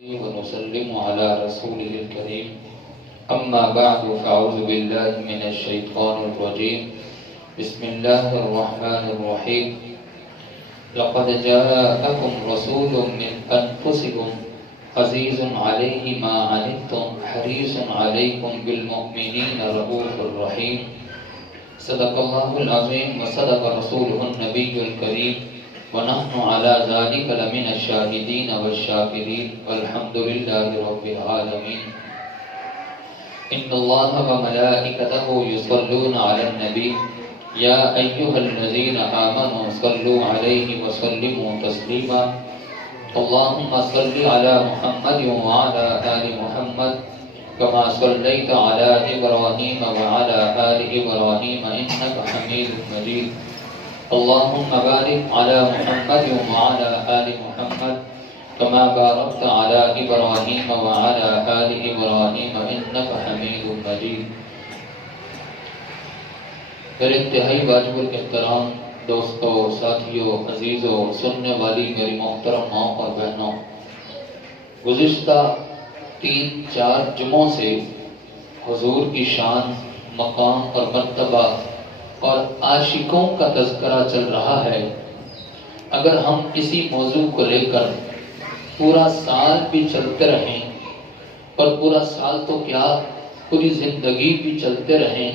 ونسلم على رسوله الكريم أما بعد فأعوذ بالله من الشيطان الرجيم بسم الله الرحمن الرحيم لقد جاءكم رسول من أنفسكم عزيز عليه ما عنتم حريص عليكم بالمؤمنين رؤوف رحيم صدق الله العظيم وصدق رسوله النبي الكريم ونحن على ذلك لمن الشاهدين والشاكرين والحمد لله رب العالمين إن الله وملائكته يصلون على النبي يا أيها الذين آمنوا صلوا عليه وسلموا تسليما اللهم صل على محمد وعلى آل محمد كما صليت على إبراهيم وعلى آل إبراهيم إنك حميد مجيد اللهم بارك على محمد وعلى آل محمد كما باركت على إبراهيم وعلى آل إبراهيم إنك حميد مجيد. پھر انتہائی واجب الاحترام دوستوں، ساتھیوں، عزیزوں، سننے والی میری محترم ماں اور بہنوں، گزشتہ 3-4 جمعوں سے حضور کی شان، مقام اور مرتبہ اور عاشقوں کا تذکرہ چل رہا ہے. اگر ہم اسی موضوع کو لے کر پورا سال بھی چلتے رہیں، اور پورا سال تو کیا پوری زندگی بھی چلتے رہیں،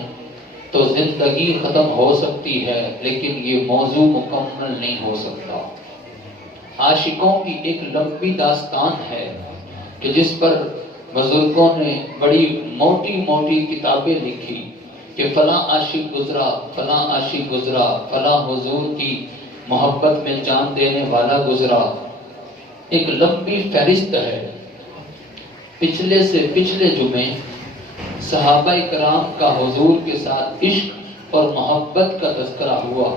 تو زندگی ختم ہو سکتی ہے لیکن یہ موضوع مکمل نہیں ہو سکتا. عاشقوں کی ایک لمبی داستان ہے کہ جس پر بزرگوں نے بڑی موٹی موٹی کتابیں لکھی کہ فلاں عاشق گزرا، فلاں عاشق گزرا، فلاں حضور کی محبت میں جان دینے والا گزرا. ایک لمبی فہرست ہے. پچھلے سے پچھلے جمعے صحابہ کرام کا حضور کے ساتھ عشق اور محبت کا تذکرہ ہوا،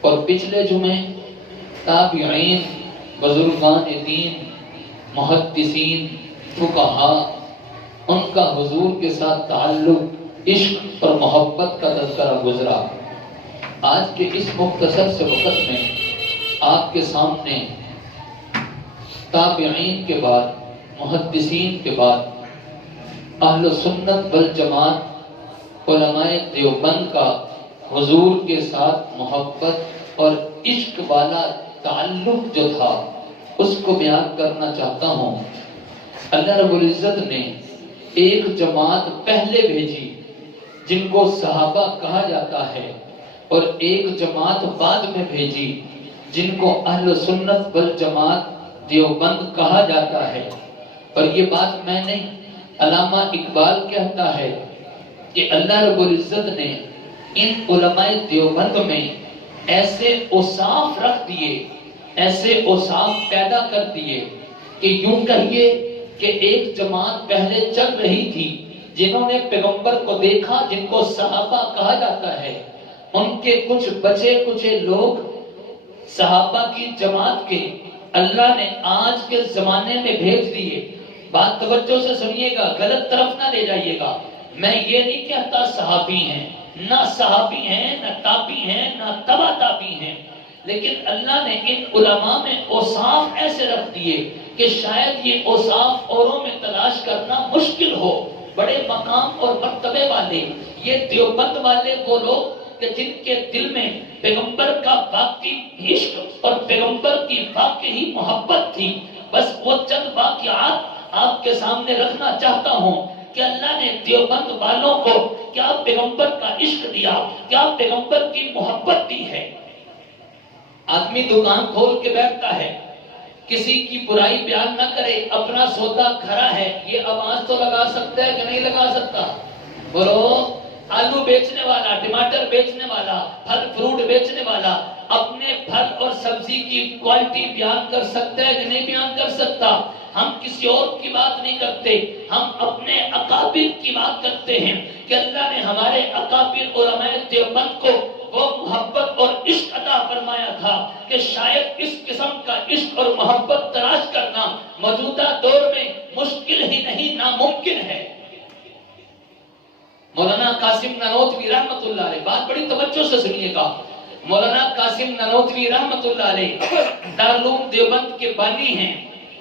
اور پچھلے جمعے تابعین، بزرگان دین، محدثین، فقہاء، ان کا حضور کے ساتھ تعلق، عشق اور محبت کا تذکرہ گزرا. آج کے اس مختصر سے وقت میں آپ کے سامنے تابعین کے بعد، محدثین کے بعد، اہل سنت والجماعت علماء دیوبند کا حضور کے ساتھ محبت اور عشق والا تعلق جو تھا اس کو بیان کرنا چاہتا ہوں. اللہ رب العزت نے ایک جماعت پہلے بھیجی جن کو صحابہ کہا جاتا ہے، اور ایک جماعت بعد میں بھیجی جن کو اہل سنت والجماعت دیوبند کہا جاتا ہے. اور یہ بات میں نہیں، علامہ اقبال کہتا ہے کہ اللہ رب العزت نے ان علماء دیوبند میں ایسے اوصاف رکھ دیے، ایسے اوصاف پیدا کر دیے کہ یوں کہیے کہ ایک جماعت پہلے چل رہی تھی جنہوں نے پیغمبر کو دیکھا، جن کو صحابہ کہا جاتا ہے. ان کے کچھ بچے کچے لوگ صحابہ کی جماعت کے اللہ نے آج کے زمانے میں بھیج دیے. بات توجہ سے سنیے گا، غلط طرف نہ لے جائیے گا. میں یہ نہیں کہتا صحابی ہیں، نہ صحابی ہیں، نہ تابعی ہیں، نہ تبع تابعی ہیں، لیکن اللہ نے ان علماء میں اوصاف ایسے رکھ دیے کہ شاید یہ اوصاف اوروں میں تلاش کرنا مشکل ہو. بڑے مقام اور مرتبے والے یہ دیوبند والے وہ لوگ کہ جن کے دل میں پیغمبر کا واقعی عشق اور پیغمبر کی واقعی محبت تھی. بس وہ چند واقعات آپ کے سامنے رکھنا چاہتا ہوں کہ اللہ نے دیوبند والوں کو کیا پیغمبر کا عشق دیا، کیا پیغمبر کی محبت دی ہے. آدمی دکان کھول کے بیٹھتا ہے، کسی کی برائی بیان نہ کرے، اپنا سودا کھڑا ہے، یہ آواز تو لگا سکتا ہے کہ نہیں لگا سکتا؟ بولو. آلو بیچنے والا، ٹماٹر بیچنے والا، پھل فروٹ بیچنے والا اپنے پھل اور سبزی کی کوالٹی بیان کر سکتا ہے کہ نہیں بیان کر سکتا؟ ہم کسی اور کی بات نہیں کرتے، ہم اپنے اکابر کی بات کرتے ہیں کہ اللہ نے ہمارے اکابر علماء دیوبند کو وہ محبت اور عشق عطا فرمایا تھا کہ شاید اس قسم کا عشق اور محبت تلاش کرنا موجودہ دور میں مشکل ہی نہیں، ناممکن ہے. مولانا قاسم نانوتوی رحمت اللہ علیہ، بات بڑی توجہ سے سنیے گا، مولانا قاسم نانوتوی رحمت اللہ علیہ دارالعلوم دیوبند کے بانی ہیں.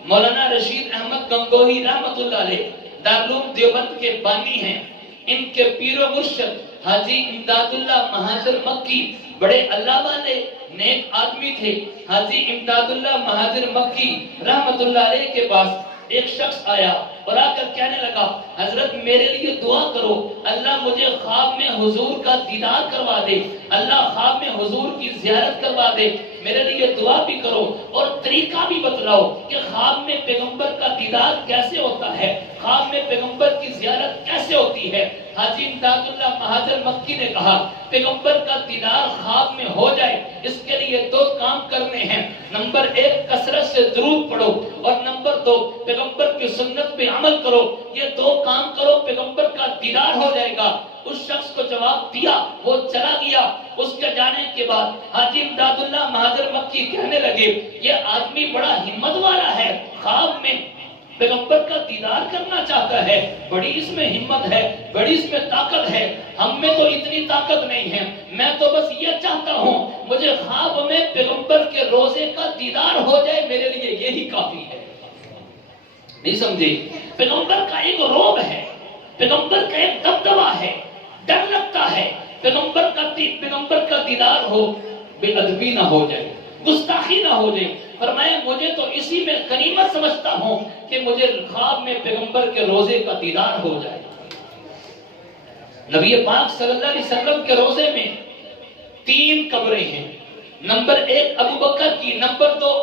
مولانا رشید احمد گنگوہی رحمت اللہ علیہ دارالعلوم دیوبند کے بانی ہیں، ان کے پیر و مرشد حاجی امداد اللہ مہاجر مکی بڑے اللہ والے نیک آدمی تھے۔ حاجی امداد اللہ مہاجر مکی رحمت اللہ علیہ کے پاس ایک شخص آیا اور آ کر کہنے لگا حضرت میرے لیے دعا کرو، اللہ مجھے خواب میں حضور کا دیدار کروا دے، اللہ خواب میں حضور کی زیارت کروا دے، میرے لیے دعا بھی کرو اور طریقہ بھی بتلاؤ کہ خواب میں پیغمبر کا دیدار کیسے ہوتا ہے، خواب میں پیغمبر کی زیارت کیسے ہوتی ہے۔ حاجی امداد اللہ مہاجر مکی نے کہا پیغمبر کا دیدار خواب میں ہو جائے اس کے لیے دو کام کرنے ہیں، نمبر ایک کثرت سے درود پڑھو اور نمبر دو پیغمبر کی سنت پہ عمل کرو، یہ دو کام کرو پیغمبر کا دیدار ہو جائے گا۔ اس شخص کو جواب دیا، وہ چلا گیا۔ اس کے جانے کے بعد حاجی امداد اللہ مہاجر مکی کہنے لگے یہ آدمی بڑا ہمت والا ہے، خواب میں پیغمبر کا دیدار کرنا چاہتا ہے، بڑی اس میں ہمت ہے، بڑی اس میں طاقت ہے، ہم میں تو اتنی طاقت نہیں ہے، میں تو بس یہ چاہتا ہوں مجھے خواب میں پیغمبر کے روزے کا دیدار ہو جائے، میرے لیے یہی کافی ہے۔ نہیں سمجھے؟ پیغمبر کا ایک روب ہے، پیغمبر کا ایک دبدبہ ہے، ڈر لگتا ہے پیغمبر کا دیدار ہو، بے ادبی نہ ہو جائے، گستاخی نہ ہو جائے۔ فرمایا مجھے تو اسی میں غنیمت سمجھتا ہوں کہ مجھے خواب میں پیغمبر کے روزے کا دیدار ہو جائے۔ نبی پاک صلی اللہ علیہ وسلم کے روزے میں 3 قبریں ہیں، نمبر 1 ابو بکر کی، نمبر 2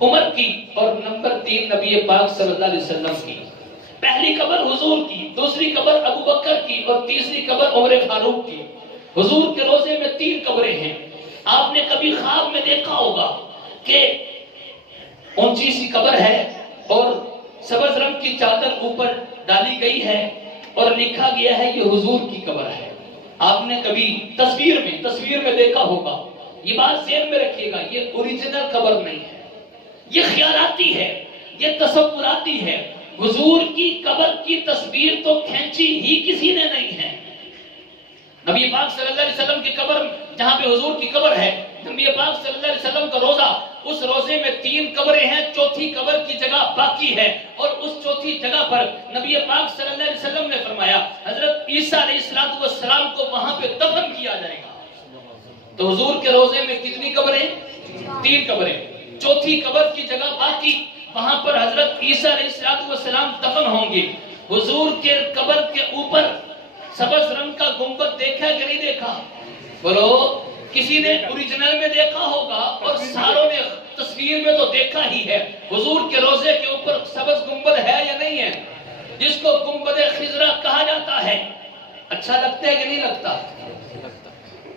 عمر کی اور نمبر 3 نبی پاک صلی اللہ علیہ وسلم کی۔ پہلی قبر حضور کی، دوسری قبر ابو بکر کی اور تیسری قبر عمر فاروق کی۔ حضور کے روزے میں 3 قبریں ہیں۔ آپ نے کبھی خواب میں دیکھا ہوگا کہ اونچی سی قبر ہے اور سبز رنگ کی چادر اوپر ڈالی گئی ہے اور لکھا گیا ہے یہ حضور کی قبر ہے۔ آپ نے کبھی تصویر میں دیکھا ہوگا۔ یہ بات ذہن میں رکھیے گا، یہ اوریجنل قبر نہیں ہے، یہ خیالاتی ہے، یہ تصوراتی ہے۔ حضور کی قبر کی تصویر تو کھینچی ہی کسی نے نہیں ہے۔ نبی پاک صلی اللہ علیہ وسلم کی قبر جہاں پہ حضور کی قبر ہے، نبی پاک صلی اللہ علیہ وسلم کا روزہ، اس روزے میں 3 قبریں ہیں، چوتھی قبر کی جگہ باقی ہے اور اس چوتھی جگہ پر نبی پاک صلی اللہ علیہ وسلم نے فرمایا حضرت عیسیٰ علیہ السلام کو وہاں پہ دفن کیا جائے گا۔ تو حضور کے روزے میں کتنی قبریں؟ 3 قبریں، چوتھی قبر کی جگہ باقی، وہاں پر حضرت عیسیٰ علیہ السلام دفن ہوں گے۔ حضور کے قبر کے اوپر سبز رنگ کا گنبد دیکھا کہ نہیں دیکھا؟ بولو، کسی نے اوریجنل میں دیکھا ہوگا اور ساروں نے تصویر میں تو دیکھا ہی ہے۔ حضور کے روزے کے اوپر سبز گنبد ہے یا نہیں ہے؟ جس کو گنبد خضرا کہا جاتا ہے۔ اچھا لگتا ہے کہ نہیں لگتا؟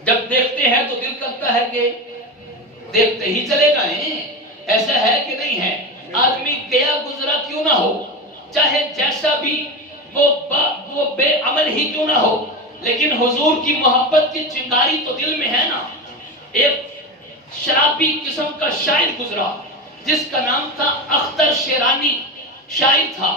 جب دیکھتے ہیں تو دل کرتا ہے کہ دیکھتے ہی چلے گئے، ایسا ہے کہ نہیں ہے؟ آدمی گیا گزرا کیوں نہ ہو، چاہے جیسا بھی وہ بے عمل ہی کیوں نہ ہو، لیکن حضور کی محبت کی چنگاری تو دل میں ہے نا۔ ایک شرابی قسم کا شاعر گزرا جس کا نام تھا اختر شیرانی، شاعر تھا،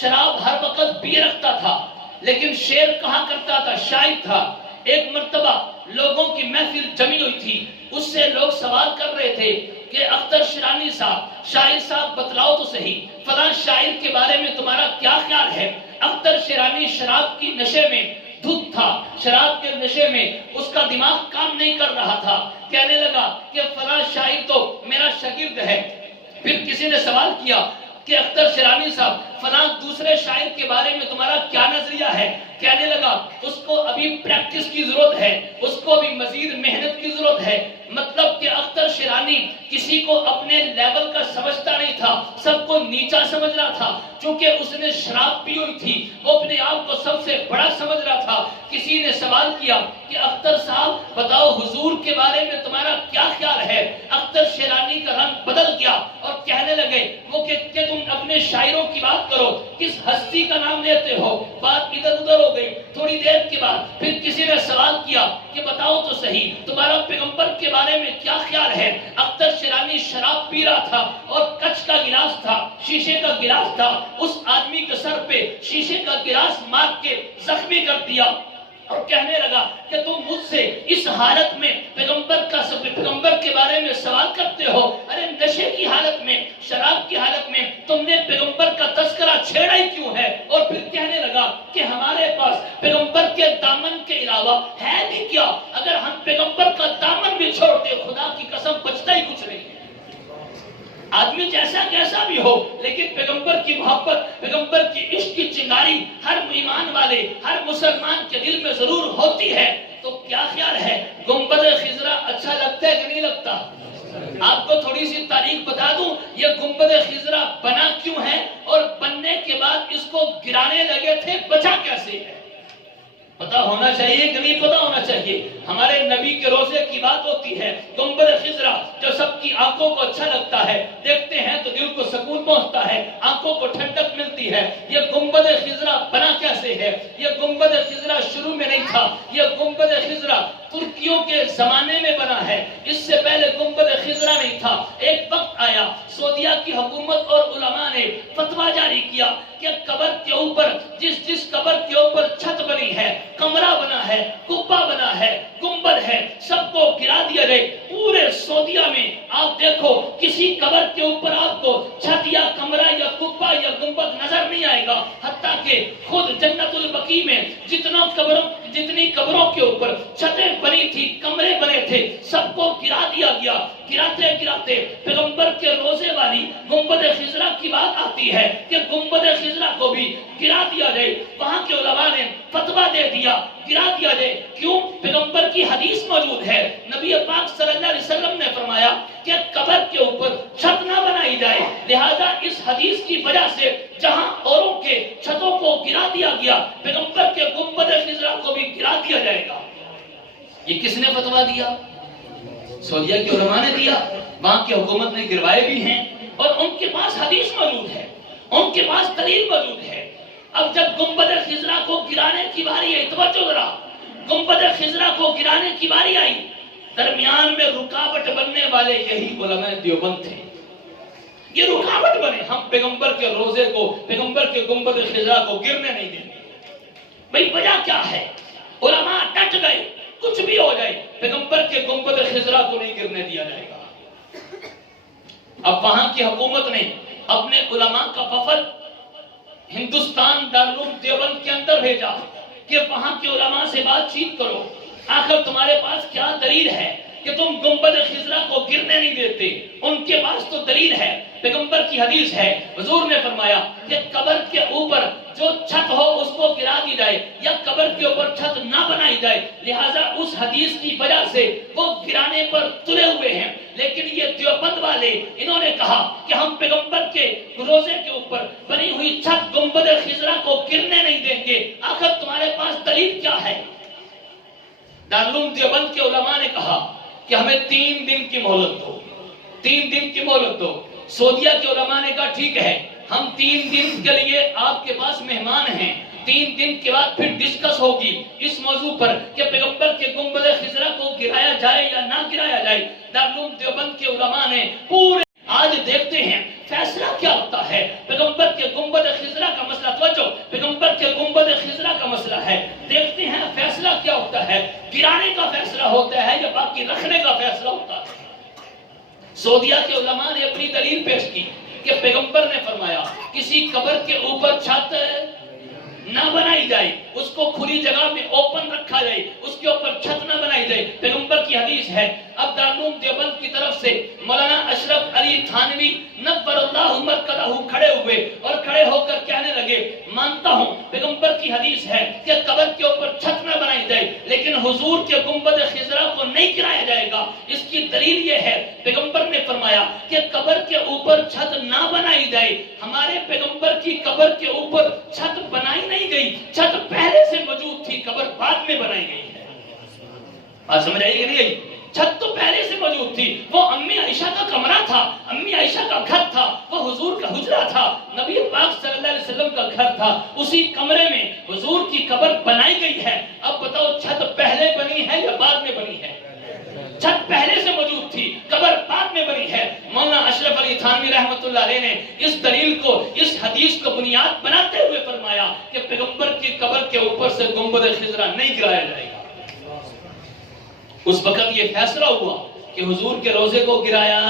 شراب ہر وقت پی رکھتا تھا لیکن شعر کہا کرتا تھا، شاعر تھا۔ ایک مرتبہ لوگوں کی محفل جمی ہوئی تھی، اس سے لوگ سوال کر رہے تھے کہ اختر شیرانی صاحب، شاعر صاحب بتلاؤ تو صحیح فلاں شاعر کے بارے میں تمہارا کیا خیال ہے؟ اختر شیرانی شراب کی نشے میں دھت تھا، شراب کے نشے میں اس کا دماغ کام نہیں کر رہا تھا، کہنے لگا کہ فلاں شاعر تو میرا شاگرد ہے۔ پھر کسی نے سوال کیا کہ اختر شیرانی صاحب فلاں دوسرے شاعر کے بارے میں تمہارا کیا نظریہ ہے؟ کہنے لگا اس کو ابھی پریکٹس کی ضرورت ہے، اس کو ابھی مزید محنت کی ضرورت ہے۔ مطلب کہ اختر شیرانی کسی کو اپنے لیول کا سمجھتا نہیں تھا، سب کو نیچا سمجھ رہا تھا، چونکہ اس نے شراب پی ہوئی تھی، وہ اپنے آپ کو سب سے بڑا سمجھ رہا تھا۔ کسی نے سوال کیا کہ اختر صاحب بتاؤ حضور کے بارے میں تمہارا کیا خیال ہے؟ اختر شیرانی کا رنگ بدل گیا اور کہنے لگے وہ کہ تم اپنے شاعروں کی بات کرو، کس ہستی کا نام لیتے ہو؟ بات ادھر ادھر ہو گئی۔ تھوڑی دیر کے بعد پھر کسی نے سوال کیا کہ بتاؤ تو صحیح تمہارا پیغمبر کے بارے میں کیا خیال ہے؟ اختر شیرانی شراب پی رہا تھا اور کچ کا گلاس تھا، شیشے کا گلاس تھا، اس آدمی کے سر پہ شیشے کا گلاس مار کے زخمی کر دیا۔ اور کہنے لگا کہ تم مجھ سے اس حالت میں پیغمبر کے بارے میں سوال کرتے ہو، ارے نشے کی حالت میں، شراب کی حالت میں تم نے پیغمبر کا تذکرہ چھیڑا ہی کیوں ہے؟ اور پھر کہنے لگا کہ ہمارے پاس پیغمبر کے دامن کے علاوہ ہے بھی کیا؟ اگر ہم پیغمبر کا دامن بھی چھوڑتے خدا کی قسم بچتا ہی کچھ نہیں ہے۔ آدمی جیسا کیسا بھی ہو لیکن پیغمبر کی محبت، پیغمبر کی عشق کی چنگاری ہر ایمان والے، ہر مسلمان کے دل میں ضرور ہوتی ہے۔ تو کیا خیال ہے گنبد خضرا اچھا لگتا ہے کہ نہیں لگتا؟ آپ کو تھوڑی سی تاریخ بتا دوں، یہ گنبد خضرا بنا کیوں ہے اور بننے کے بعد اس کو گرانے لگے تھے، بچا کیسے ہے؟ پتا ہونا چاہیے کہ نہیں پتا ہونا چاہیے؟ ہمارے نبی کے روزے کی بات ہوتی ہے، گنبد خضرا جو سب کی آنکھوں کو اچھا لگتا ہے، دیکھتے ہیں تو دل کو سکون پہنچتا ہے، آنکھوں کو ٹھنڈک ملتی ہے۔ یہ گنبد خضرا بنا کیسے ہے؟ یہ گنبد خضرا شروع میں نہیں تھا، یہ گنبد خضرا ترکیوں کے زمانے میں بنا ہے، اس سے پہلے گنبد خضرا نہیں تھا۔ ایک وقت آیا، سعودیہ کی حکومت اور علماء نے فتویٰ جاری کیا کہ قبر کے اوپر جس قبر کے اوپر چھت بنی ہے، کمرہ بنا ہے، کبہ بنا ہے، گنبد ہے، سب کو گرا دیا جائے۔ پورے سعودیہ میں آپ دیکھو کسی قبر کے اوپر آپ کو چھت یا کمرہ یا کبہ یا گنبد نظر نہیں آئے گا، حتیٰ کہ خود جنت البقیع میں جتنی قبروں کے اوپر چھتیں بنی تھی، کمرے بنے تھے، سب کو گرا دیا گیا۔ گراتے گراتے پیغمبر کے روزے والی گنبد خضرا کی بات آتی ہے کہ گنبد خضرا کو بھی گرا دیا جائے۔ وہاں کے علماء نے فتویٰ دے دیا گرا دیا جائے۔ کیوں؟ پیغمبر کی حدیث موجود ہے، نبی پاک صلی اللہ علیہ وسلم نے فرمایا کہ قبر کے اوپر چھت نہ بنائی جائے، لہذا اس حدیث کی وجہ سے جہاں اوروں کے چھتوں کو گرا دیا گیا، پیغمبر کے گنبد خضرا کو بھی گرا دیا جائے گا۔ یہ کس نے فتویٰ دیا؟ سعودیہ کے علماء نے دیا، وہاں کی حکومت نے گروائے بھی ہیں اور ان کے پاس حدیث موجود ہے، ان کے پاس دلیل موجود ہے۔ اب جب گنبد خضرا کو گرانے کی باری آئی، توجہ ذرا، گنبد خضرا کو گرانے کی باری آئی، درمیان میں رکاوٹ بننے والے یہی علماء دیوبند تھے۔ یہ رکاوٹ بنے، ہم پیغمبر کے روزے کو، پیغمبر کے گنبد خضرا کو گرنے نہیں دیں گے۔ بھئی وجہ کیا ہے؟ علماء ڈٹ گئے، کچھ بھی ہو جائے پیغمبر کے گنبد خضرا کو نہیں گرنے دیا جائے گا۔ اب وہاں کی حکومت نے اپنے علماء کا وفد ہندوستان دارالعلوم دیوبند کے اندر بھیجا کہ وہاں کے علماء سے بات چیت کرو، آخر تمہارے پاس کیا دلیل ہے کہ تم گنبد خضرا کو گرنے نہیں دیتے؟ ان کے پاس تو دلیل ہے، پیغمبر کی حدیث ہے، حضور نے فرمایا کہ قبر کے اوپر جو چھت ہو اس کو گرا دی جائے یا قبر کے اوپر چھت نہ بنائی جائے، لہٰذا اس حدیث کی وجہ سے وہ گرانے پر تلے ہوئے ہیں۔ لیکن یہ دیوبند والے انہوں نے کہا کہ ہم پیغمبر کے روزے کے اوپر بنی ہوئی چھت گنبد خضرا کو گرنے نہیں دیں گے، آخر تمہارے پاس دلیل کیا ہے؟ دارالعلوم دیوبند کے علماء نے کہا کہ ہمیں 3 دن کی مہلت دو، 3 دن کی مہلت دو۔ سعودیہ کے علماء نے کہا ٹھیک ہے، ہم 3 دن کے لیے آپ کے پاس مہمان ہیں، 3 دن کے بعد پھر ڈسکس ہوگی اس موضوع پر کہ پیغمبر کے گنبد خضرا کو گرایا جائے یا نہ گرایا جائے۔ دارالعلوم دیوبند کے علماء نے پورے آج دیکھتے ہیں فیصلہ کیا ہوتا ہے۔ پیغمبر کے گنبد خضرا کا مسئلہ، توجہ، پیغمبر کے گنبد خضرا کا مسئلہ ہے، دیکھتے ہیں فیصلہ کیا ہوتا ہے۔ گرانے کا فیصلہ ہوتا ہے یا باقی رکھنے کا فیصلہ ہوتا ہے؟ سعودیہ کے علماء نے اپنی دلیل پیش کی کہ پیغمبر نے فرمایا کسی قبر کے اوپر چھت نہ بنائی جائے، اس کو کھلی جگہ میں اوپن رکھا جائے، اس کے اوپر چھت نہ بنائی جائے، پیغمبر کی حدیث ہے۔ اب دارالعلوم دیوبند کی طرف سے مولانا اشرف علی تھانوی نور اللہ مرکزہ کھڑے ہوئے اور کھڑے ہو کر کہنے لگے مانتا ہوں پیغمبر کی حدیث ہے کہ قبر کے اوپر چھت نہ بنائی جائے، لیکن حضور کے گنبد خضرا کو نہیں گرایا جائے گا۔ اس کی دلیل یہ ہے پیغمبر نے فرمایا کہ قبر کے اوپر چھت نہ بنائی جائے، ہمارے پیغمبر کی قبر کے اوپر چھت بنائی نہیں گئی، چھت پہلے سے موجود تھی، قبر بعد میں بنائی گئی ہے۔ بات سمجھ آئی کہ نہیں آئی؟ چھت تو پہلے سے موجود تھی، وہ امی عائشہ کا کمرہ تھا، امی عائشہ کا گھر تھا، وہ حضور کا حجرہ تھا، نبی پاک صلی اللہ علیہ وسلم کا گھر تھا، اسی کمرے میں حضور کی قبر بنائی گئی ہے۔ اب بتاؤ چھت پہلے بنی ہے یا بعد میں بنی ہے؟ چھت پہلے سے موجود تھی، قبر بعد میں بنی ہے۔ مولانا اشرف علی تھانوی رحمۃ اللہ علیہ نے اس دلیل کو، اس حدیث کو بنیاد بناتے ہوئے فرمایا کہ پیغمبر کی قبر کے اوپر سے گنبد خضرا نہیں گرایا جائے گا۔ اس وقت یہ فیصلہ ہوا کہ حضور کے روزے کو گرایا،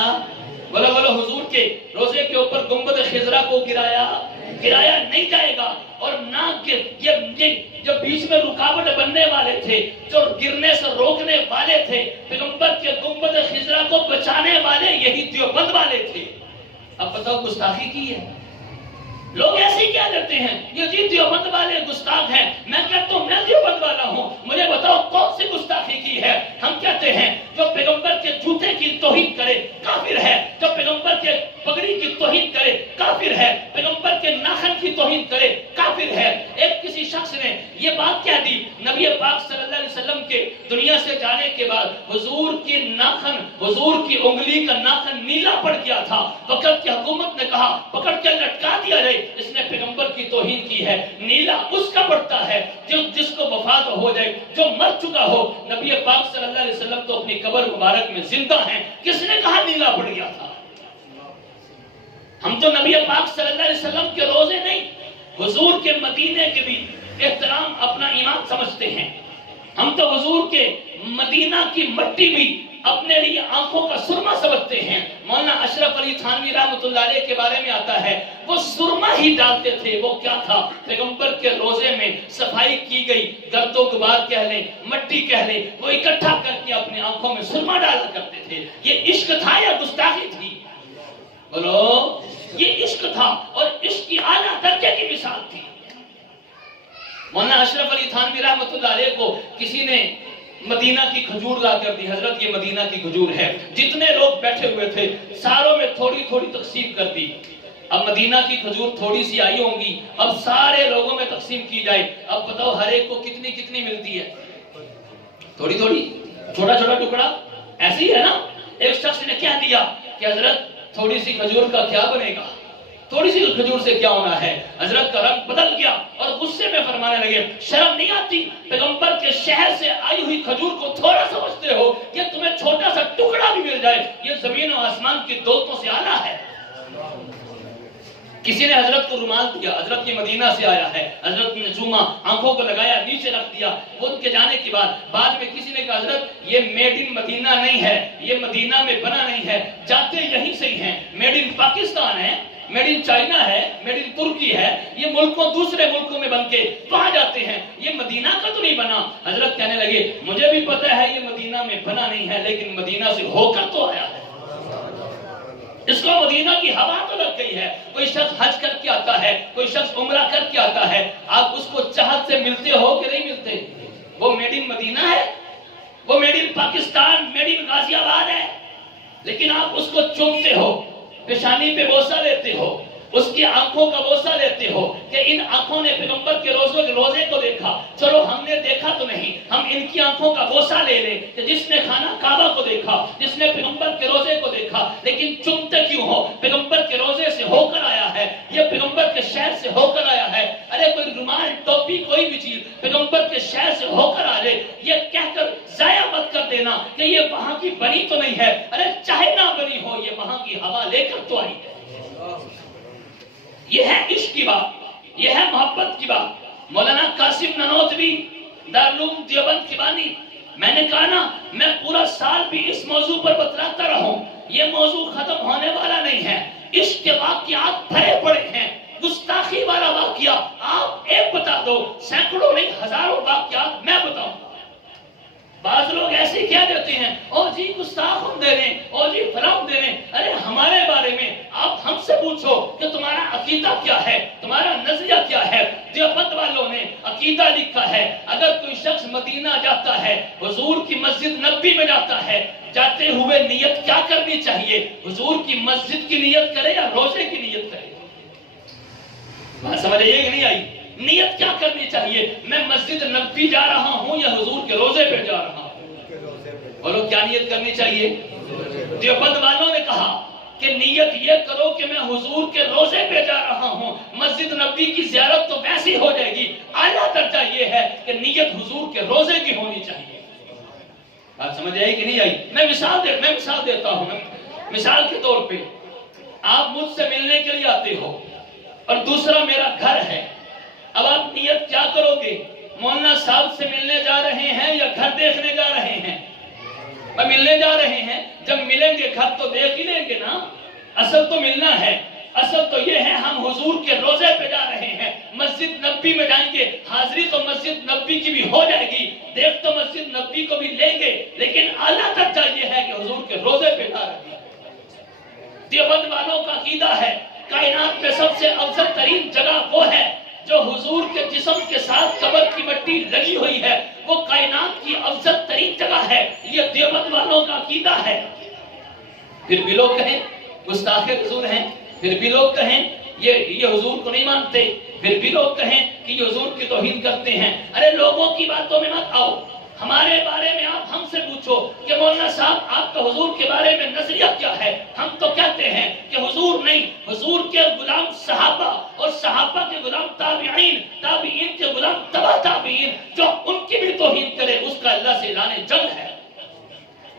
بولو بولو، حضور کے روزے کے اوپر گنبد خضرا کو گرایا نہیں جائے گا، اور نہ کہ یہ جو بیچ میں رکاوٹ بننے والے تھے، جو گرنے سے روکنے والے تھے، پیغمبر کے گنبد خضرا کو بچانے والے یہی دیوبند والے تھے۔ اب بتاؤ گستاخی کی ہے؟ لوگ ایسے ہی کیا کرتے ہیں، یہ جی دیوبند والے گستاخ ہیں۔ میں کہتا ہوں میں دیوبند والا ہوں، مجھے بتاؤ کون سی گستاخی کی ہے؟ ہم کہتے ہیں جو پیغمبر کے جوتے کی توہین کرے کافر ہے، جو پیغمبر کے پگڑی کی توہین کرے کافر ہے، پیغمبر کے ناخن کی توہین کرے کافر ہے۔ ایک کسی شخص نے یہ بات کہہ دی، نبی پاک صلی اللہ علیہ وسلم کے دنیا سے جانے کے بعد حضور کی ناخن، حضور کی انگلی کا ناخن نیلا پڑ گیا تھا۔ وقت کی حکومت نے کہا پکڑ کے لٹکا دیا جائے، اس نے پیغمبر کی توہین کی ہے۔ نیلا اس کا پڑتا ہے جس کو وفات ہو جائے، جو مر چکا ہو۔ نبی پاک صلی اللہ علیہ وسلم تو اپنی قبر مبارک میں زندہ ہیں، کس نے کہا نیلا پڑ گیا تھا؟ ہم تو نبی پاک صلی اللہ علیہ وسلم کے روزے نہیں، حضور کے مدینے کے بھی احترام اپنا ایمان سمجھتے ہیں۔ ہم تو حضور کے مدینہ کی مٹی بھی اپنے لیے آنکھوں کا سرما سمجھتے ہیں۔ مولانا اشرف علی تھانوی رحمۃ اللہ علیہ کے بارے میں آتا ہے وہ سرما ہی ڈالتے تھے۔ وہ کیا تھا؟ پیغمبر کے روزے میں صفائی کی گئی گرد و غبار کہہ لیں، مٹی کہہ لیں، وہ اکٹھا کر کے اپنے آنکھوں میں سرما ڈالا کرتے تھے۔ یہ عشق تھا یا گستاخی تھی؟ بولو، یہ عشق تھا، اور عشق کی اعلیٰ درجے کی مثال تھی۔ مولانا اشرف علی تھانوی رحمۃ اللہ علیہ کو کسی نے مدینہ کی کھجور لا کر دی، حضرت یہ مدینہ کی کھجور ہے، جتنے لوگ بیٹھے ہوئے تھے ساروں میں تھوڑی تھوڑی تقسیم کر دی۔ اب مدینہ کی کھجور تھوڑی سی آئی ہوں گی، اب سارے لوگوں میں تقسیم کی جائے، اب بتاؤ ہر ایک کو کتنی کتنی ملتی ہے؟ تھوڑی تھوڑی، چھوٹا چھوٹا ٹکڑا، ایسے ہی ہے نا۔ ایک شخص نے کہہ دیا کہ حضرت تھوڑی سی کھجور کا کیا بنے گا، تھوڑی سی کھجور سے کیا ہونا ہے؟ حضرت کا رنگ بدل گیا اور غصے میں فرمانے لگے، شرم نہیں آتی؟ پیغمبر کے شہر سے آئی ہوئی کھجور کو تھوڑا سمجھتے ہو؟ یہ تمہیں چھوٹا سا ٹکڑا بھی مل جائے، یہ زمین و آسمان کی دولتوں سے اعلیٰ ہے۔ کسی نے حضرت کو رومال دیا، حضرت یہ مدینہ سے آیا ہے، حضرت نے چوما، آنکھوں کو لگایا، نیچے رکھ دیا۔ وہ ان کے جانے کے بعد میں کسی نے کہا حضرت یہ میڈ ان مدینہ نہیں ہے، یہ مدینہ میں بنا نہیں ہے، جاتے یہیں سے ہی ہیں، میڈ ان پاکستان ہے، میڈ ان چائنا ہے، میڈ ان ترکی ہے، یہ ملکوں دوسرے ملکوں میں بن کے کہاں جاتے ہیں، یہ مدینہ کا تو نہیں بنا۔ حضرت کہنے لگے مجھے بھی پتہ ہے یہ مدینہ میں بنا نہیں ہے، لیکن مدینہ سے ہو کر تو آیا ہے، اس کو مدینہ کی ہوا تو لگ گئی ہے۔ کوئی شخص حج کر کے آتا ہے، کوئی شخص عمرہ کر کے آتا ہے، آپ اس کو چاہت سے ملتے ہو کہ نہیں ملتے؟ وہ میڈ ان مدینہ ہے، وہ made in Pakistan, made in Ghaziabad ہے، لیکن آپ اس کو چومتے ہو، پیشانی پہ بوسہ لیتے ہو، اس کی آنکھوں کا بوسہ لیتے ہو کہ ان آنکھوں نے پیغمبر کے روزے کو دیکھا، چلو ہم نے دیکھا تو نہیں، ہم ان کی آنکھوں کا بوسہ لے لیں کہ جس نے خانہ کعبہ کو دیکھا، جس نے پیغمبر کے روزے کو دیکھا، لیکن چمتے کیوں ہو؟ پیغمبر کے روزے سے ہو کر آیا ہے، یہ پیغمبر کے شہر سے ہو کر آیا ہے۔ ارے کوئی رومال، ٹوپی، کوئی بھی چیز پیغمبر کے شہر سے ہو کر آ جائے، یہ کہہ کر ضائع مت کر دینا کہ یہ وہاں کی بنی تو نہیں ہے۔ ارے چاہے نہ بنی ہو، یہ وہاں کی ہوا لے کر تو آئی ہے۔ یہ ہے عشق کی بات، یہ ہے محبت کی بات۔ مولانا قاسم نانوتوی دارالعلوم دیوبند کی بانی، میں نے کہا نا میں پورا سال بھی اس موضوع پر بتلاتا رہوں، یہ موضوع ختم ہونے والا نہیں ہے۔ عشق کے واقعات بھرے پڑے ہیں، گستاخی والا واقعہ آپ ایک بتا دو، سینکڑوں نہیں ہزاروں واقعات میں بتاؤں۔ بعض لوگ ایسے کہہ دیتے ہیں او جی گستاخ ہم دے رہے ہیں، او جی فلاں دے رہے ہیں۔ ارے ہمارے بارے میں آپ ہم سے پوچھو کہ تمہارا عقیدہ کیا ہے، تمہارا نظریہ کیا ہے۔ دیوبند والوں نے عقیدہ لکھا ہے، اگر کوئی شخص مدینہ جاتا ہے، حضور کی مسجد نبوی میں جاتا ہے، جاتے ہوئے نیت کیا کرنی چاہیے؟ حضور کی مسجد کی نیت کرے یا روزے کی نیت کرے؟ بات سمجھ آئیے کہ نہیں آئی؟ نیت کیا کرنی چاہیے؟ میں مسجد نبوی جا رہا ہوں یا حضور کے روزے پہ جا رہا ہوں؟ بولو کیا نیت کرنی چاہیے؟ دیوبند والوں نے کہا کہ نیت یہ کرو کہ میں حضور کے روزے پہ جا رہا ہوں، مسجد نبوی کی زیارت تو ویسی ہو جائے گی، اعلیٰ درجہ یہ ہے کہ نیت حضور کے روزے کی ہونی چاہیے۔ بات سمجھ آئی کہ نہیں آئی؟ میں مثال دیتا ہوں۔ مثال کے طور پہ آپ مجھ سے ملنے کے لیے آتے ہو اور دوسرا میرا گھر ہے، اب آپ نیت کیا کرو گے؟ مولانا صاحب سے ملنے جا رہے ہیں یا گھر دیکھنے جا رہے ہیں؟ ملنے جا رہے ہیں، جب ملیں گے گھر تو دیکھ ہی لیں گے نا۔ اصل تو ملنا ہے، اصل تو یہ ہے ہم حضور کے روزے پہ جا رہے ہیں، مسجد نبوی میں جائیں گے، حاضری تو مسجد نبوی کی بھی ہو جائے گی، دیکھ تو مسجد نبوی کو بھی لیں گے، لیکن اعلیٰ درجہ یہ ہے کہ حضور کے روزے پہ جا رہے ہیں۔ دیوبند والوں کا عقیدہ ہے کائنات میں سب سے افضل ترین جگہ وہ ہے جو حضور کے جسم کے ساتھ قبر کی مٹی لگی ہوئی ہے، وہ کائنات کی افضل ترین جگہ ہے، یہ دیوبند والوں کا عقیدہ ہے۔ پھر بھی لوگ کہیں گستاخ حضور ہیں، پھر بھی لوگ کہیں یہ حضور کو نہیں مانتے، پھر بھی لوگ کہیں کہ یہ حضور کی توہین کرتے ہیں۔ ارے لوگوں کی باتوں میں مت آؤ، ہمارے بارے میں آپ ہم سے پوچھو کہ مولانا صاحب آپ کا حضور کے بارے میں نظریہ کیا ہے؟ ہم تو کہتے ہیں کہ حضور نہیں، حضور کے غلام صحابہ اور صحابہ کے غلام تابعین، تابعین کے غلام تبع تابعین، جو ان کی بھی توہین کرے اس کا اللہ سے اعلان جنگ ہے۔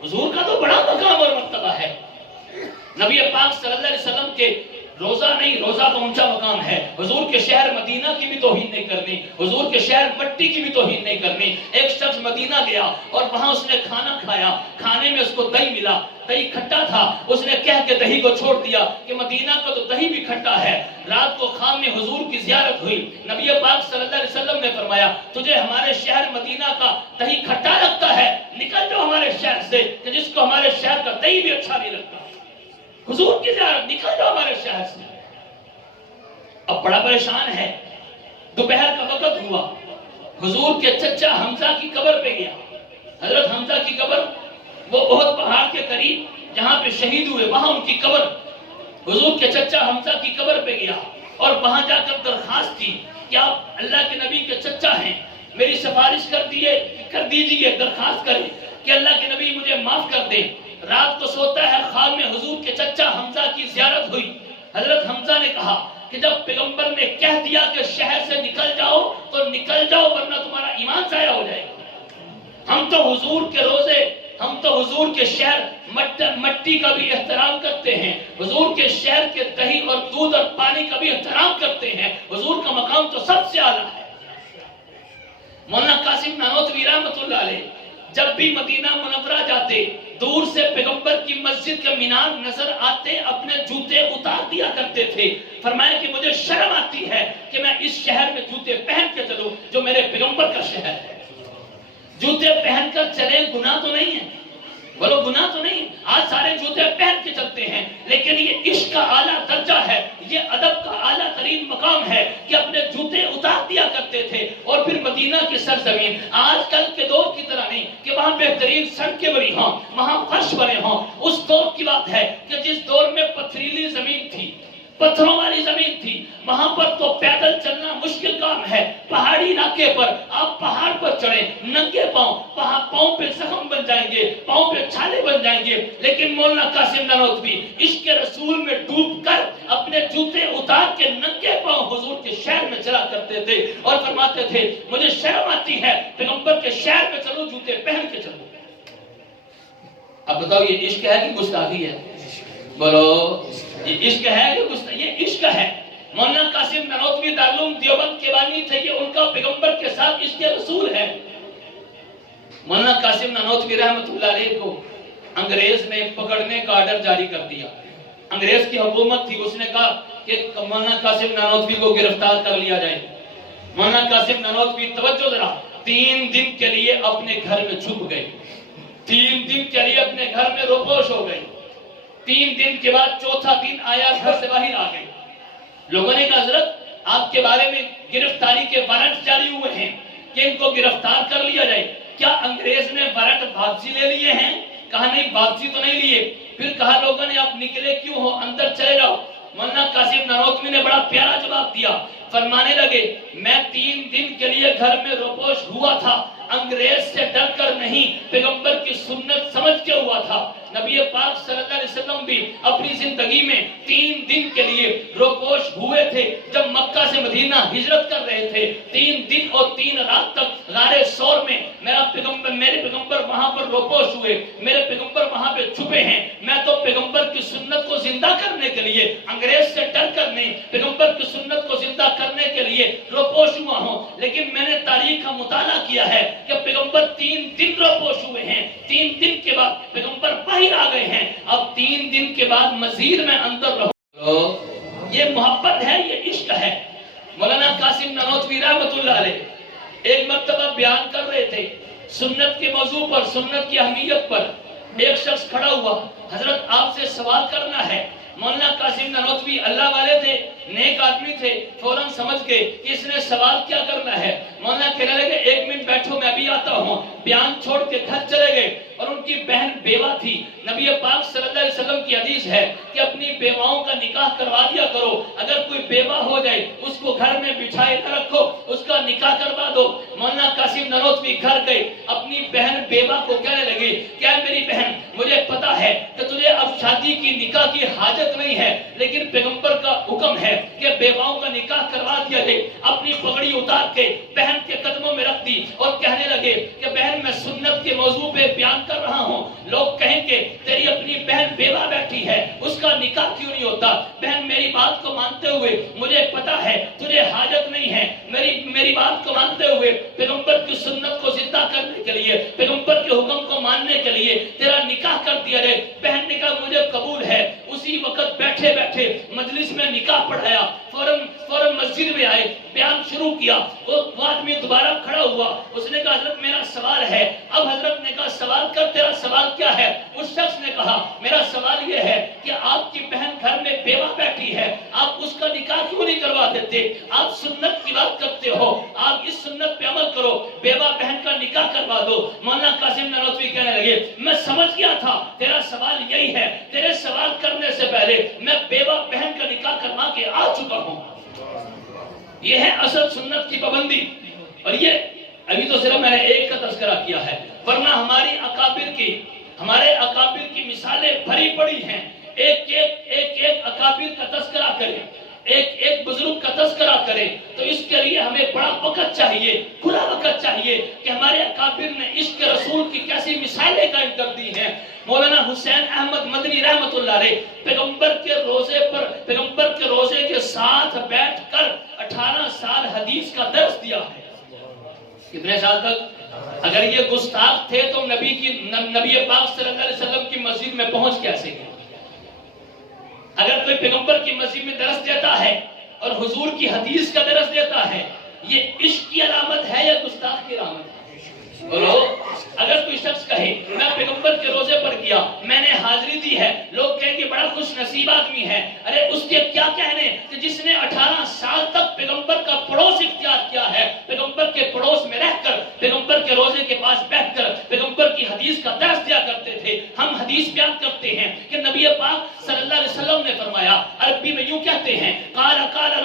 حضور کا تو بڑا مقام اور مرتبہ ہے۔ نبی پاک صلی اللہ علیہ وسلم کے روزہ نہیں، روزہ کا اونچا مقام ہے۔ حضور کے شہر مدینہ کی بھی توہین نہیں کرنی، حضور کے شہر مٹی کی بھی توہین نہیں کرنی۔ ایک شخص مدینہ گیا اور وہاں اس نے کھانا کھایا، کھانے میں اس کو دہی ملا، دہی کھٹا تھا، اس نے کہہ کے دہی کو چھوڑ دیا کہ مدینہ کا تو دہی بھی کھٹا ہے۔ رات کو خام میں حضور کی زیارت ہوئی، نبی پاک صلی اللہ علیہ وسلم نے فرمایا تجھے ہمارے شہر مدینہ کا دہی کھٹا لگتا ہے، نکل جاؤ ہمارے شہر سے، کہ جس کو ہمارے شہر کا دہی بھی اچھا نہیں لگتا۔ حضور کی زیارت، نکل جاؤ ہمارے شہر سے۔ اب بڑا پریشان ہے، دوپہر کا وقت ہوا، حضور کے چچا حمزہ کی قبر پہ گیا۔ حضرت حمزہ کی قبر وہ احد پہاڑ کے قریب جہاں پہ شہید ہوئے، وہاں ان کی قبر، حضور کے چچا حمزہ کی قبر پہ گیا اور وہاں جا کر درخواست کی کہ آپ اللہ کے نبی کے چچا ہیں، میری سفارش کر دیجئے، درخواست کریں کہ اللہ کے نبی مجھے معاف کر دیں۔ رات کو سوتا ہے، خواب میں حضور کے چچا حمزہ کی زیارت ہوئی۔ حضرت حمزہ نے کہا کہ جب پیغمبر نے کہہ دیا کہ شہر سے نکل جاؤ تو نکل جاؤ، ورنہ تمہارا ایمان ضائع ہو جائے گا۔ ہم تو حضور کے روزے، ہم تو حضور کے شہر مٹی کا بھی احترام کرتے ہیں، حضور کے شہر کے دہی اور دودھ اور پانی کا بھی احترام کرتے ہیں۔ حضور کا مقام تو سب سے اعلیٰ ہے۔ مولانا قاسم نانوتوی رحمۃ اللہ علیہ جب بھی مدینہ منورہ جاتے، دور سے پیغمبر کی مسجد کے مینار نظر آتے، اپنے جوتے اتار دیا کرتے تھے۔ فرمایا کہ مجھے شرم آتی ہے کہ میں اس شہر میں جوتے پہن کے چلوں جو میرے پیغمبر کا شہر ہے۔ جوتے پہن کر چلیں گناہ تو نہیں ہے، بولو گناہ تو نہیں۔ آج سارے جوتے پہن کے چلتے ہیں، لیکن یہ عشق کا اعلیٰ درجہ ہے، یہ ادب کا اعلیٰ ترین مقام ہے کہ اپنے جوتے اتار دیا کرتے تھے۔ اور پھر مدینہ کی سرزمین آج کل کے دور کی طرح نہیں کہ وہاں بہترین سڑکیں بنی ہوں، وہاں فرش بنے ہوں۔ اس دور کی بات ہے کہ جس دور میں پتھریلی زمین تھی، پتھروں والی زمین تھی، وہاں پر تو پیدل چلنا مشکل کام ہے۔ پہاڑی علاقے پر آپ پہاڑ پر چڑھیں ننگے پاؤں پہ زخم بن جائیں گے، پاؤں پہ چھالے بن جائیں گے، لیکن مولانا قاسم نانوتوی عشق رسول میں ڈوب کر اپنے جوتے اتار کے ننگے پاؤں حضور کے شہر میں چلا کرتے تھے اور فرماتے تھے مجھے شرم آتی ہے پیغمبر کے شہر میں چلو جوتے پہن کے چلو۔ اب بتاؤ یہ عشق ہے کہ گستاخی ہے؟ بولو یہ عشق ہے کہ گستاخی؟ یہ عشق ہے۔ مولانا قاسم نانوتوی دارالعلوم دیوبند کے بانی تھے، یہ ان کا پیغمبر کے ساتھ عشق رسول ہے۔ مولانا قاسم نانوتوی رحمۃ اللہ علیہ کو انگریز نے پکڑنے کا آرڈر جاری کر دیا۔ انگریز کی حکومت تھی، اس نے کہا کہ مولانا قاسم نانوتوی کو گرفتار کر لیا جائے۔ مولانا قاسم نانوتوی توجہ ذرا 3 دن کے لیے اپنے گھر میں چھپ گئے، 3 دن کے لیے اپنے گھر میں روپوش ہو گئے۔ 3 دن کے بعد چوتھا دن آیا، گھر سے باہر آ گئے۔ لوگوں نے کہا حضرت آپ کے بارے میں گرفتاری کے وارنٹ جاری ہوئے ہیں کہ ان کو گرفتار کر لیا جائے۔ کیا انگریز نے وارنٹ واپسی لے لیے ہیں؟ کہا نہیں واپسی تو نہیں لیے۔ پھر کہا لوگوں نے آپ نکلے کیوں ہو، اندر چلے جاؤ۔ مولانا قاسم نانوتوی نے بڑا پیارا جواب دیا، فرمانے لگے میں 3 دن کے لیے گھر میں روپوش ہوا تھا، انگریز سے ڈر کر نہیں، پیغمبر کی سنت سمجھ کے ہوا تھا۔ نبی پاک صلی اللہ علیہ وسلم بھی اپنی زندگی میں 3 دن کے لیے روپوش ہوئے تھے۔ جب مکہ سے مدینہ ہجرت کر رہے تھے 3 دن اور 3 رات تک غار ثور میں میرے پیغمبر وہاں پر روپوش ہوئے، میرے پیغمبر وہاں پہ چھپے ہیں۔ میں تو پیغمبر کی سنت کو زندہ کرنے کے لیے، انگریز سے ڈر کر نہیں، پیغمبر کی سنت کو زندہ کرنے کے لیے لیے روپوش ہوا ہوں، لیکن میں نے تاریخ کا مطالعہ کیا ہے کہ پیغمبر 3 دن روپوش ہوئے ہیں، 3 دن کے بعد پیغمبر باہر آ گئے ہیں، اب 3 دن کے بعد مزید میں اندر رہوں۔ یہ محبت ہے، یہ عشق ہے۔ مولانا قاسم نانوتوی رحمۃ اللہ علیہ ایک مرتبہ بیان کر رہے تھے سنت کے موضوع پر، سنت کی اہمیت پر۔ ایک شخص کھڑا ہوا، حضرت آپ سے سوال کرنا ہے۔ مولانا قاسم نانوتوی اللہ والے تھے، نیک آدمی تھے، فوراً سمجھ گئے کہ اس نے سوال کیا کرنا ہے۔ مولانا کہنے لگے 1 منٹ بیٹھو، میں ابھی آتا ہوں۔ بیان چھوڑ کے گھر چلے گئے، اور ان کی بہن بیوہ تھی۔ نبی پاک صلی اللہ علیہ وسلم کی حدیث ہے کہ اپنی بیواؤں کا نکاح کروا دیا کرو، اگر کوئی بیوہ ہو جائے اس کو گھر میں بٹھائے نہ رکھو، اس کا نکاح کروا دو۔ مولانا قاسم نانوتوی گھر گئے، اپنی بہن بیوہ کو کہنے لگے کیا میری بہن، مجھے پتا ہے کہ تجھے اب شادی کی نکاح کی حاجت نہیں ہے، لیکن پیغمبر کا حکم ہے کہ بیواؤں کا نکاح کروا دیا جائے۔ اپنی پگڑی اتار کے بہن کے قدموں میں رکھ دی اور کہنے لگے کہ بہن میں سنت کے موضوع پہ بیان کر رہا ہوں، لوگ کہیں گے تیری اپنی بہن بیوہ بیٹھی ہے، اس کا نکاح کیوں نہیں ہوتا؟ بہن میری بات کو مانتے ہوئے، مجھے پتا ہے تجھے حاجت نہیں ہے، میری بات کو مانتے ہوئے پیغمبر کی سنت کو زندہ کرنے کے لیے، پیغمبر کے حکم کو ماننے کے لیے تیرا نکاح کر دیا جائے۔ بہن نے کہا مجھے قبول ہے۔ اسی وقت بیٹھے بیٹھے مجلس میں نکاح پڑھایا، فوراً مسجد میں آئے، بیان شروع کیا۔ وہ آدمی دوبارہ کھڑا ہوا، اس نے کہا حضرت میرا سوال ہے۔ اب حضرت نے کہا سوال کر، تیرا سوال کیا ہے؟ اس شخص نے کہا میرا سوال یہ ہے کہ آپ کی بہن گھر میں بیوہ بیٹھی ہے، آپ اس کا نکاح کیوں نہیں کروا دیتے؟ آپ سنت کی بات کرتے ہو، آپ اس سنت پہ عمل کرو، بیوہ بہن کا نکاح کروا دو۔ مولانا قاسم نانوتوی کہنے لگے میں سمجھ گیا تھا تیرا سوال یہی ہے، تیرے سوال کرنے سے پہلے میں بیوہ بہن کا نکاح کروا کے آ چکا ہوں۔ یہ ہے اصل سنت کی پابندی۔ اور یہ ابھی تو صرف میں نے ایک کا تذکرہ کیا ہے، ورنہ ہمارے اکابر کی مثالیں بھری پڑی ہیں۔ ایک اکابر کا تذکرہ کریں، ایک بزرگ کا تذکرہ کریں تو اس کے لیے ہمیں بڑا وقت چاہیے، کھلا وقت چاہیے کہ ہمارے اکابر نے عشق رسول کی کیسی مثالیں قائم کر دی ہیں۔ مولانا حسین احمد مدنی رحمۃ اللہ علیہ پیغمبر کے روزے کے ساتھ بیٹھ کر 18 سال حدیث کا درس دیا ہے۔ کتنے سال تک؟ اگر یہ گستاخ تھے تو نبی پاک صلی اللہ علیہ وسلم کی مسجد میں پہنچ کیسے گئے؟ اگر کوئی پیغمبر کی مسجد میں درس دیتا ہے اور حضور کی حدیث کا درس دیتا ہے، یہ عشق کی علامت ہے یا گستاخ کی علامت ہے؟ بولو۔ اگر کوئی شخص کہے میں پیغمبر کے روزے پر گیا، میں نے حاضری دی ہے، لوگ کہیں گے بڑا خوش نصیب آدمی ہے۔ ارے اس کے کیا کہنے کہ جس نے 18 سال تک پیغمبر کا پڑوس اختیار کیا ہے، پیغمبر کے پڑوس میں رہ کر، پیغمبر کے روزے کے پاس بیٹھ کر پیغمبر کی حدیث کا درس دیا کرتے تھے۔ ہم حدیث بیان کرتے ہیں کہ نبی پاک صلی اللہ علیہ وسلم نے فرمایا، عربی میں یوں کہتے ہیں قال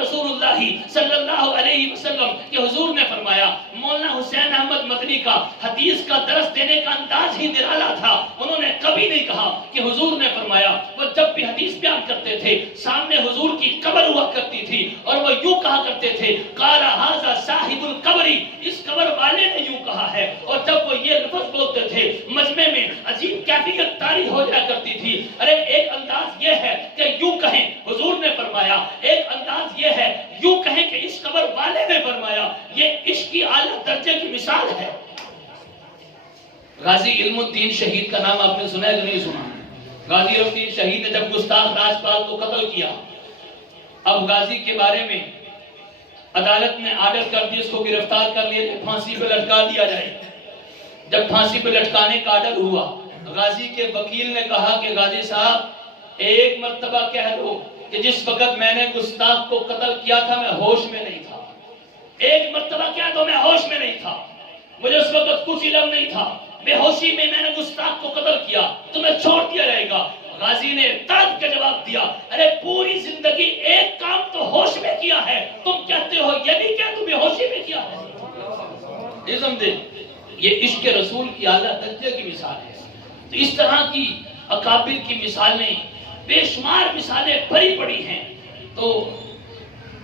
رسول اللہ صلی اللہ علیہ وسلم کہ حضور نے فرمایا۔ مولانا حسین احمد مدنی کا حدیث کا درس دینے کا انداز ہی نرالا تھا، انہوں نے کبھی نہیں کہا کہ حضور نے فرمایا۔ وہ جب بھی حدیث بیان کرتے تھے سامنے حضور کی قبر ہوا کرتی تھی اور وہ یوں کہا کرتے تھے قال ھذا صاحب القبر، اس قبر والے نے یوں کہا ہے۔ اور جب وہ یہ لفظ بولتے تھے مجمع میں عجیب کیفیت طاری ہو جایا کرتی تھی۔ ارے ایک انداز یہ ہے کہ یوں کہیں حضور نے فرمایا، ایک انداز یہ ہے یوں کہیں کہ اس قبر والے نے فرمایا۔ یہ عشق کی اعلیٰ درجے کی مثال ہے۔ غازی علم الدین شہید کا نام آپ نے سنا ہے کہ نہیں سنا؟ غازی علم الدین شہید نے جب گستاخ راجپال کو قتل کیا، اب غازی کے بارے میں عدالت نے آرڈر کر دی اس کو گرفتار کر لیا جائے، پھانسی پہ لٹکا دیا جائے۔ جب پھانسی پہ لٹکانے کا آرڈر ہوا، غازی کے وکیل نے کہا کہ غازی صاحب ایک مرتبہ کہہ دو کہ جس وقت میں نے گستاخ کو قتل کیا تھا میں ہوش میں نہیں تھا۔ ایک مرتبہ کہہ دو میں ہوش میں نہیں تھا، مجھے اس وقت کچھ علم نہیں تھا، بے ہوشی میں نے گستاخ کو قتل کیا، تمہیں چھوڑ دیا جائے گا۔ غازی نے ترک کے جواب دیا، ارے پوری زندگی ایک کام تو ہوش میں کیا ہے، تم کہتے ہو یہ بھی کیا تم بے ہوشی میں کیا ہے؟ یہ سمجھے، یہ عشق رسول کی اعلیٰ درجے کی مثال ہے۔ تو اس طرح کی اکابر کی مثالیں بے شمار مثالیں بھری پڑی ہیں۔ تو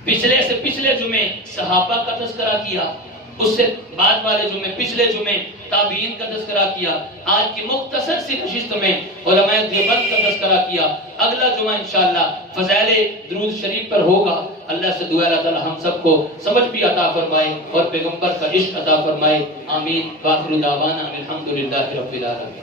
پچھلے سے پچھلے جمعے صحابہ کا تذکرہ کیا، اس سے بعد والے جمعے پچھلے جمعے تابعین کا تذکرہ کیا، آج کی مختصر سی نشست میں علماء دیوبند کا تذکرہ کیا۔ اگلا جمعہ انشاءاللہ فضائل درود شریف پر ہوگا۔ اللہ سے دعا اللہ تعالی ہم سب کو سمجھ بھی عطا فرمائے اور پیغمبر کا عشق عطا فرمائے. آمین. وآخر دعوانا الحمدللہ رب العالمین.